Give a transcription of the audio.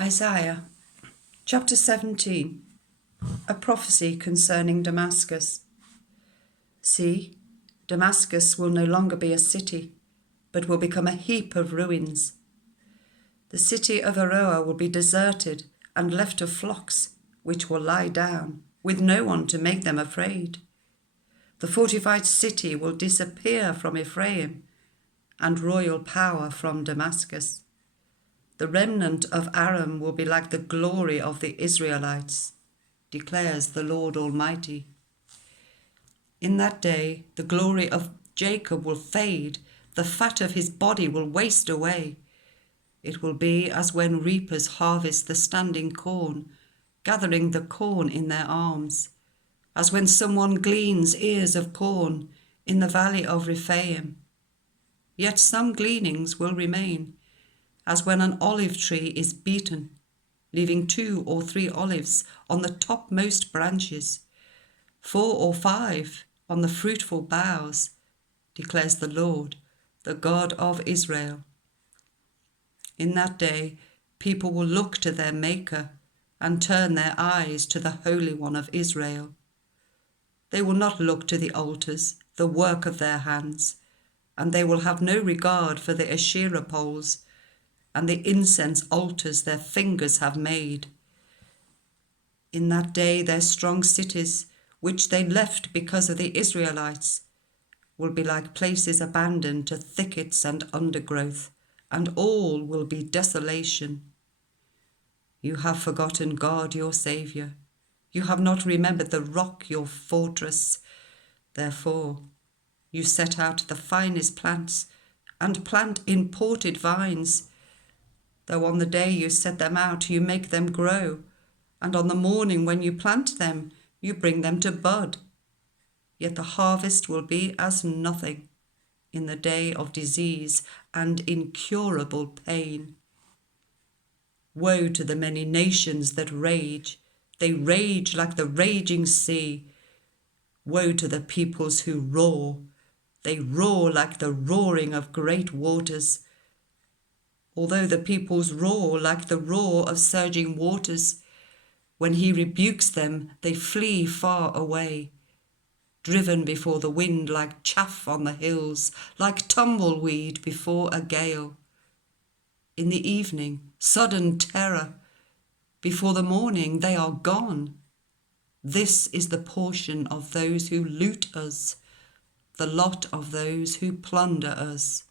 Isaiah chapter 17, a prophecy concerning Damascus. See, Damascus will no longer be a city, but will become a heap of ruins. The city of Aroer will be deserted and left to flocks, which will lie down, with no one to make them afraid. The fortified city will disappear from Ephraim, and royal power from Damascus. The remnant of Aram will be like the glory of the Israelites, declares the Lord Almighty. In that day, the glory of Jacob will fade, the fat of his body will waste away. It will be as when reapers harvest the standing corn, gathering the corn in their arms, as when someone gleans ears of corn in the valley of Rephaim. Yet some gleanings will remain, as when an olive tree is beaten, leaving 2 or 3 olives on the topmost branches, 4 or 5 on the fruitful boughs, declares the Lord, the God of Israel. In that day, people will look to their Maker and turn their eyes to the Holy One of Israel. They will not look to the altars, the work of their hands, and they will have no regard for the Asherah poles and the incense altars their fingers have made. In that day their strong cities, which they left because of the Israelites, will be like places abandoned to thickets and undergrowth, and all will be desolation. You have forgotten God your Saviour. You have not remembered the rock your fortress. Therefore, you set out the finest plants and plant imported vines. Though on the day you set them out, you make them grow, and on the morning when you plant them, you bring them to bud. Yet the harvest will be as nothing in the day of disease and incurable pain. Woe to the many nations that rage. They rage like the raging sea. Woe to the peoples who roar. They roar like the roaring of great waters. Although the peoples roar like the roar of surging waters, when he rebukes them, they flee far away, driven before the wind like chaff on the hills, like tumbleweed before a gale. In the evening, sudden terror. Before the morning, they are gone. This is the portion of those who loot us, the lot of those who plunder us.